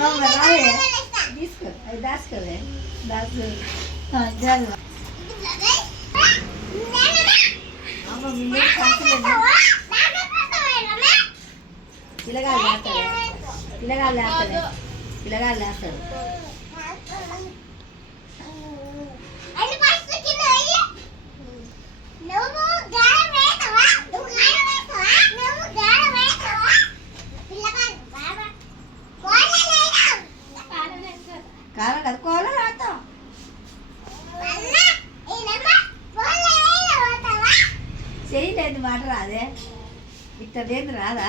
हाँ बना है। बीस कर दस कर है। दस हाँ चल अब मम्मी ने सांस लेना लगा लगा लगा लगा लगा लगा కారం కదుకోవాలా రాస్తాం చేయలేదు మాట రాదే. ఇట్ట లేదు రాదా?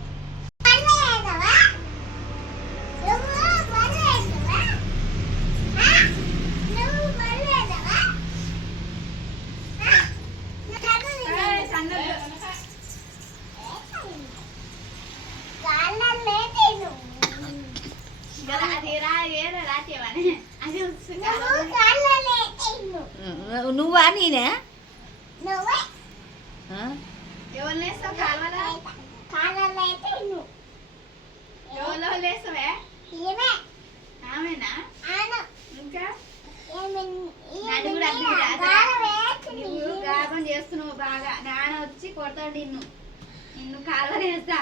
నువ్వు గాపం చేస్తున్నావు బాగా. నాన్న వచ్చి కొడతాడు నిన్ను. నిన్ను కాలనేస్తా